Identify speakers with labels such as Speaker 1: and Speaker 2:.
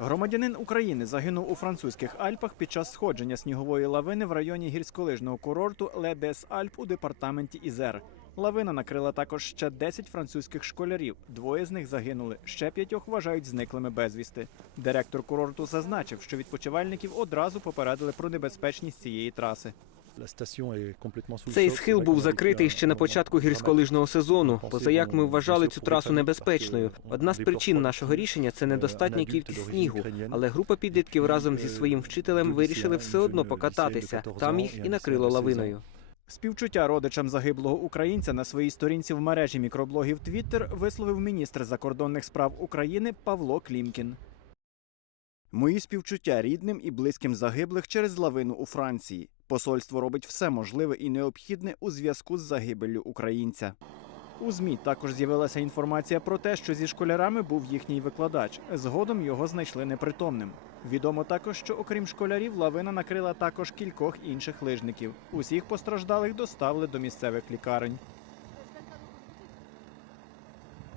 Speaker 1: Громадянин України загинув у французьких Альпах під час сходження снігової лавини в районі гірськолижного курорту Ледес Альп у департаменті Ізер. Лавина накрила також ще 10 французьких школярів. Двоє з них загинули. Ще п'ятьох вважають зниклими безвісти. Директор курорту зазначив, що відпочивальників одразу попередили про небезпечність цієї траси.
Speaker 2: Цей схил був закритий ще на початку гірськолижного сезону. Поза як ми вважали цю трасу небезпечною. Одна з причин нашого рішення це недостатня кількість снігу. Але група підлітків разом зі своїм вчителем вирішили все одно покататися. Там їх і накрило лавиною.
Speaker 1: Співчуття родичам загиблого українця на своїй сторінці в мережі мікроблогів Twitter висловив міністр закордонних справ України Павло Клімкін. Мої співчуття рідним і близьким загиблих через лавину у Франції. Посольство робить все можливе і необхідне у зв'язку з загибеллю українця. У ЗМІ також з'явилася інформація про те, що зі школярами був їхній викладач. Згодом його знайшли непритомним. Відомо також, що окрім школярів, лавина накрила також кількох інших лижників. Усіх постраждалих доставили до місцевих лікарень.